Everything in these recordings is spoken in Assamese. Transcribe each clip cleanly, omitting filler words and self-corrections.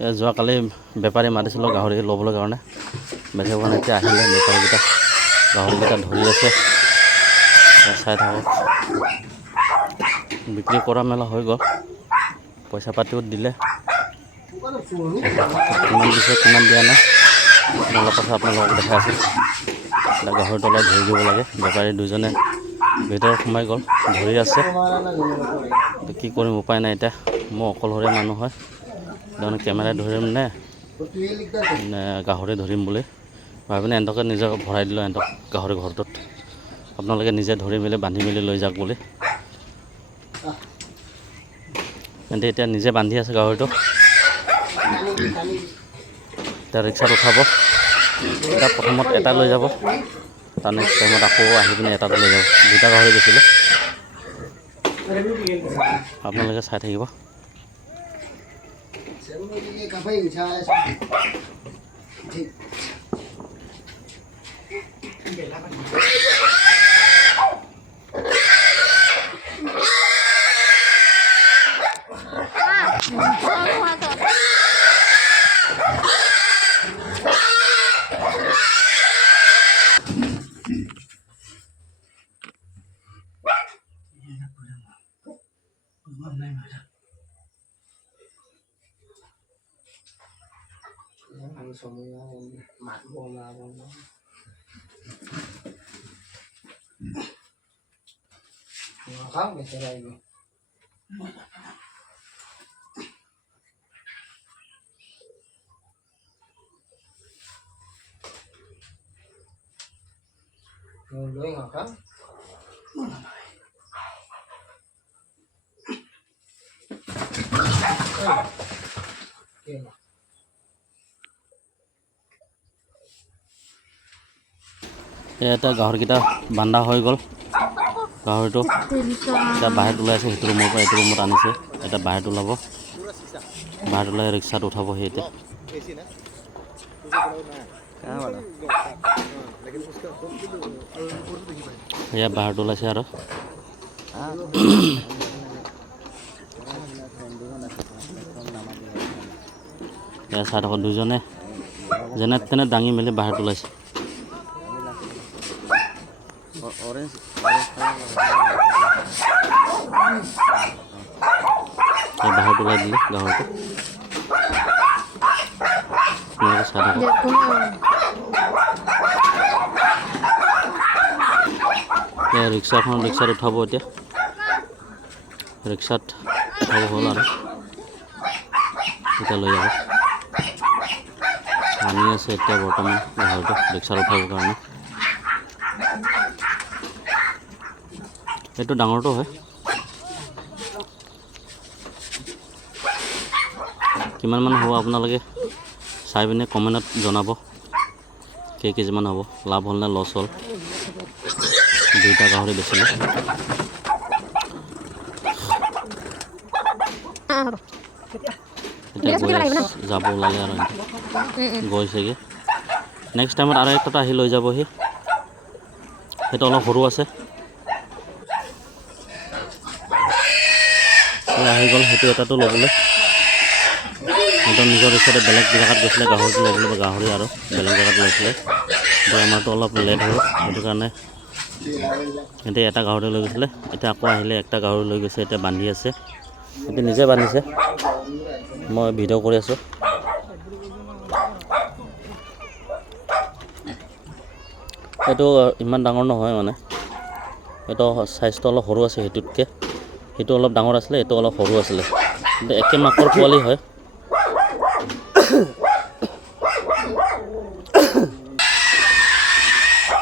যোৱাকালি বেপাৰী মাতিছিলোঁ গাহৰি ল'বলৈ কাৰণে বেচিবৰ কাৰণে। এতিয়া আহিলে বেপাৰীকেইটা গাহৰিকেইটা ধৰি আছে, চাই থাকক। বিক্ৰী কৰা মেলা হৈ গ'ল, পইচা পাতিও দিলে, কিমান দিছে কিমান দিয়া নাই অলপ কথা আপোনালোকক দেখাই আছোঁ। এতিয়া গাহৰি তলত ধৰি দিব লাগে। বেপাৰী দুজনে ভিতৰত সোমাই গ'ল, ধৰি আছে। কি কৰিম, উপায় নাই। এতিয়া মই অকলশৰীয়া মানুহ হয়, তাৰমানে কেমেৰাই ধৰিম নে গাহৰি ধৰিম বুলি ভাবি পিনে এহেঁতকে নিজকে ভৰাই দিলোঁ এহেঁতক গাহৰি ঘৰটোত। আপোনালোকে নিজে ধৰি মেলি বান্ধি মেলি লৈ যাওক বুলি। সিহঁতে এতিয়া নিজে বান্ধি আছে গাহৰিটো। এতিয়া ৰিক্সাত উঠাব। এতিয়া প্ৰথমত এটা লৈ যাব, তাৰ নেক্সট টাইমত আকৌ আহি পিনে এটাত লৈ যাব। দুটা গাহৰি গৈছিলোঁ, আপোনালোকে চাই থাকিব। এটা গাহৰিকেইটা বান্ধা হৈ গ'ল। গাহৰিটো এতিয়া বাহিৰত ওলাই আছে, সেইটো ৰুমৰ পৰা এইটো ৰুমত আনিছে। এতিয়া বাহিৰত ওলাব, বাহিৰত ওলাই ৰিক্সাত উঠাব। সেই এতিয়া সেয়া বাহিৰত ওলাইছে আৰু এয়া চাই থাকক। দুজনে যেনে তেনে দাঙি মেলি বাহিৰত ওলাইছে। বাহিৰত ওলাই দিলে গাহৰিটো, চাই থাকক। ৰিক্সাত উঠাব। এতিয়া ৰিক্সাত উঠাব হ'ল আৰু এতিয়া লৈ যাব। আনি আছে এতিয়া বৰ্তমান গাহৰিটো ৰিক্সাত উঠাবৰ কাৰণে। এইটো ডাঙৰটো হয়। কিমান মান হ'ব আপোনালোকে চাই পিনে কমেণ্টত জনাব, কেইকেজিমান হ'ব, লাভ হ'ল নে লছ হ'ল। দুইটা গাহৰি বেচিলোঁ। এতিয়া গৈ যাব ওলালে আৰু গৈছেগৈ। নেক্সট টাইমত আৰু একটা আহি লৈ যাবহি। সেইটো অলপ সৰু আছে, আহি গ'ল। সেইটো এটাটো ল'বলৈ একদম নিজৰ ইচ্ছাতে বেলেগ জেগাত গৈছিলে গাহৰিটো ল'বলৈ, বা গাহৰি আৰু বেলেগ জেগাত লৈছিলে। কিন্তু আমাৰতো অলপ লেট হ'ল, সেইটো কাৰণে এতিয়া এটা গাহৰি লৈ গৈছিলে। এতিয়া আকৌ আহিলে একটা গাহৰি লৈ গৈছে। এতিয়া বান্ধি আছে, এতিয়া নিজে বান্ধিছে, মই ভিডিঅ' কৰি আছোঁ। এইটো ইমান ডাঙৰ নহয়, মানে এইটো চাইজটো অলপ সৰু আছে সেইটোতকৈ। সেইটো অলপ ডাঙৰ আছিলে, এইটো অলপ সৰু আছিলে, কিন্তু একে মাকৰ পোৱালি হয়।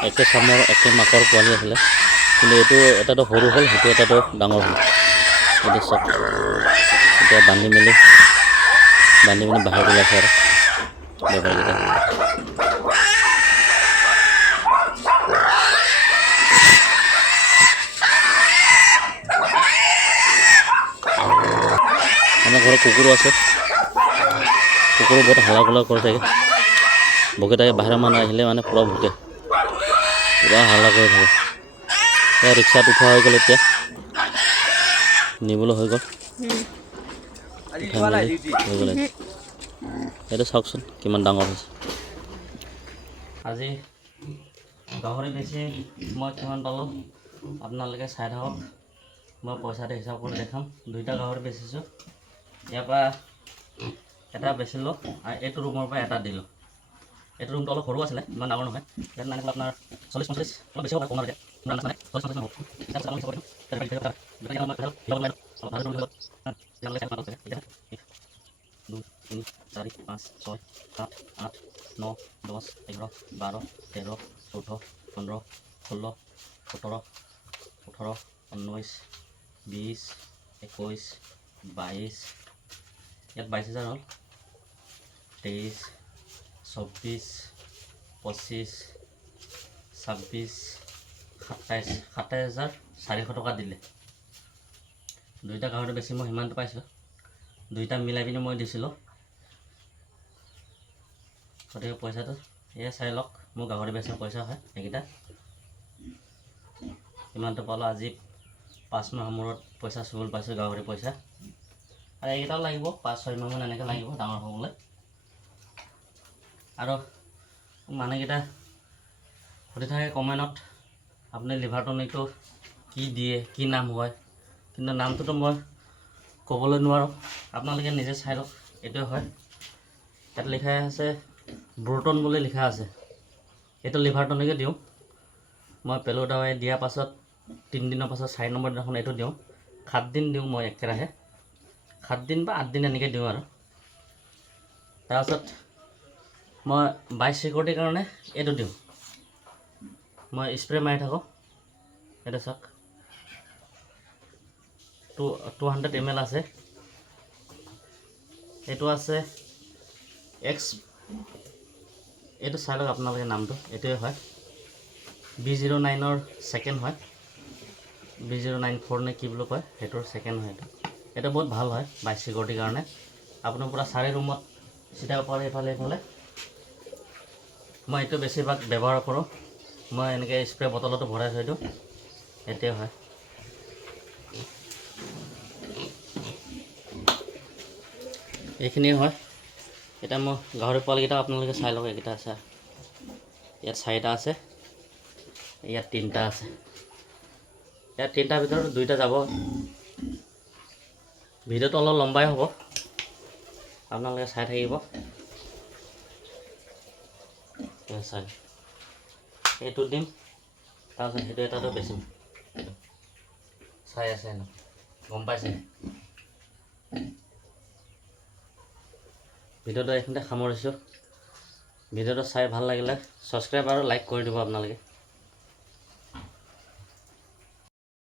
একে চামৰ একে মাকৰ পোৱালি আছিলে, কিন্তু এইটো এটাতো সৰু হ'ল, সেইটো এটাতো ডাঙৰ হ'ল। এইটো চব এতিয়া বান্ধি মেলি বাহিৰত ওলাইছে আৰু বেপাৰীকেইটা। আমাৰ ঘৰত কুকুৰো আছে, কুকুৰো বহুত হালা গোলা কৰি থাকে, ভোকে থাকে। বাহিৰৰ মানুহ আহিলে মানে পূৰা ভোকে, পূৰা হাল্লা কৰি থাকে। এতিয়া ৰিক্সাত উঠোৱা হৈ গ'ল, এতিয়া নিবলৈ হৈ গ'ল, উঠাই মেলি হৈ গ'ল। এইটো চাওকচোন কিমান ডাঙৰ হৈছে। আজি গাহৰি বেছি মই কিমান পালোঁ আপোনালোকে চাই থাকক। মই পইচাটো হিচাপ কৰি দেখাম। 2টা গাহৰি বেচিছোঁ। ইয়াৰ পৰা এটা বেচিলোঁ আৰু এইটো ৰুমৰ পৰা এটা দিলোঁ। এইটো ৰুমটো অলপ সৰু আছিলে, ইমান ডাঙৰ নহয়। ইয়াত মানে আপোনাৰ 40-45 অলপ বেছি হ'ব কম এতিয়া 40-45 হ'ব। দুই, তিনি, চাৰি, পাঁচ, ছয়, সাত, আঠ, 9, 10, 11, 12, 13, 14, 15, 16, 17, 18, 19, 20, 21, 22, ইয়াত 22,000 হ'ল। 23, 24, 25, 26, 27,400 টকা দিলে। 2টা গাহৰি বেছি মই সিমানটো পাইছোঁ। 2টা মিলাই পিনি মই দিছিলোঁ। গতিকে পইচাটো এয়া চাই লওক। মোৰ গাহৰি বেচাৰ পইচা হয় এইকেইটা। ইমানটো পালোঁ। আজি 5 মাহৰ মূৰত পইচা চুবল পাইছোঁ, গাহৰি পইচা। আৰু এইকেইটাও লাগিব 5-6 মাহমান এনেকৈ লাগিব ডাঙৰ হ'বলৈ। আৰু মানুহকেইটা সুধি থাকে কমেণ্টত আপুনি লিভাৰ টনিকটো কি দিয়ে, কি নাম হয়, কিন্তু নামটোতো মই ক'বলৈ নোৱাৰোঁ। আপোনালোকে নিজে চাই লওক। এইটোৱে হয়। ইয়াত লিখা আছে ব্ৰোটন বুলি লিখা আছে। এইটো লিভাৰ টনিকে দিওঁ মই। পেলু দাৱাই দিয়াৰ পাছত 3 দিনৰ পাছত 4 নম্বৰ দিনাখন এইটো দিওঁ। 7 দিন দিওঁ মই একেৰাহে। 7 দিন বা 8 দিন এনেকৈ দিওঁ আৰু। তাৰপাছত মই বাই চিকিউৰিটিৰ কাৰণে এইটো দিওঁ। মই স্প্ৰে মাৰি থাকোঁ। এইটো চাওক 200 ml আছে। এইটো আছে এক্স, এইটো চাই লওক আপোনালোকে নামটো। এইটোৱে হয় B09ৰ ছেকেণ্ড হয়। B094 নে কি বুলি কয়, সেইটোৰ ছেকেণ্ড হয়। এইটো বহুত ভাল হয় বাই চিকিউৰিটিৰ কাৰণে। আপুনি পূৰা 4 ৰুমত চিধাব পাৰে এইফালে এইফালে। মই এইটো বেছিভাগ ব্যৱহাৰ কৰোঁ। মই এনেকৈ স্প্ৰে বটলতো ভৰাই থৈ দিওঁ। এইটোৱে হয়। এইখিনিয়ে হয়। এতিয়া মই গাহৰি পোৱালিকেইটা আপোনালোকে চাই লওক। এইকেইটা আছে, ইয়াত 4টা আছে, ইয়াত 3টা আছে। ইয়াত 3টাৰ ভিতৰত 2টা যাব। ভিডিঅ'টো অলপ লম্বাই হ'ব, আপোনালোকে চাই থাকিব। চাই এইটো দিম, তাৰপিছত সেইটো এটাতো বেছিম। চাই আছে ন, গম পাইছে। ভিডিঅ'টো এইখিনিতে সামৰিছোঁ। ভিডিঅ'টো চাই ভাল লাগিলে ছাবস্ক্ৰাইব আৰু লাইক কৰি দিব আপোনালোকে।